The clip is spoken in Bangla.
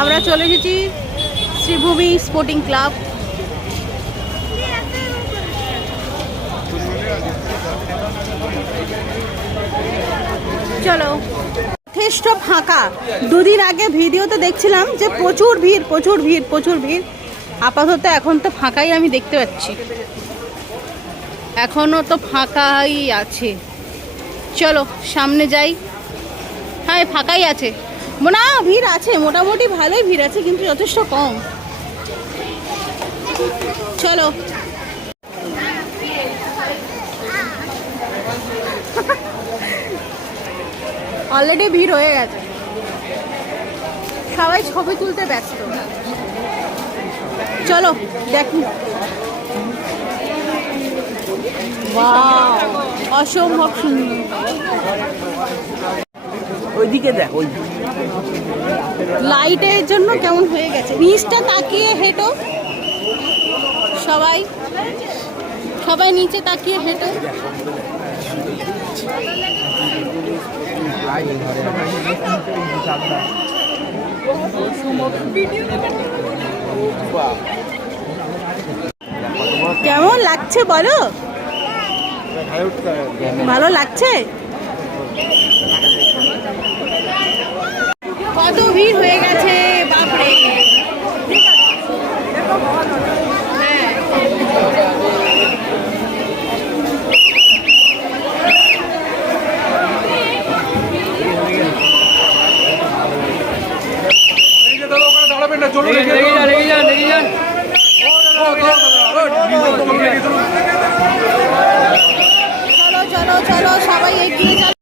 আমরা চলে এসেছি শ্রীভূমি স্পোর্টিং ক্লাব। চলো, যথেষ্ট ফাঁকা। দুদিন আগে ভিডিওতে দেখছিলাম যে প্রচুর ভিড় প্রচুর ভিড় প্রচুর ভিড়। আপাতত এখন তো ফাঁকাই আমি দেখতে পাচ্ছি, এখনো তো ফাঁকাই আছে। চলো সামনে যাই। হ্যাঁ ফাঁকাই আছে, না ভিড় আছে, মোটামুটি ভালোই ভিড় আছে, কিন্তু যথেষ্ট কম। চলো অলরেডি ভিড় হয়ে গেছে, সবাই ছবি তুলতে ব্যস্ত। চলো দেখি। অসম্ভব সুন্দর। ওইদিকে দেখ, ওই লাইটের জন্য কেমন হয়ে গেছে। নিচটা তাকিয়ে হেঁটো, সবাই সবাই নিচে তাকিয়ে হেঁটো। কেমন লাগছে বলো? ভালো লাগছে? কত ভিড় হয়ে গেছে বাপরে। হ্যাঁ চলো চলো চলো সবাই এগিয়ে চলো।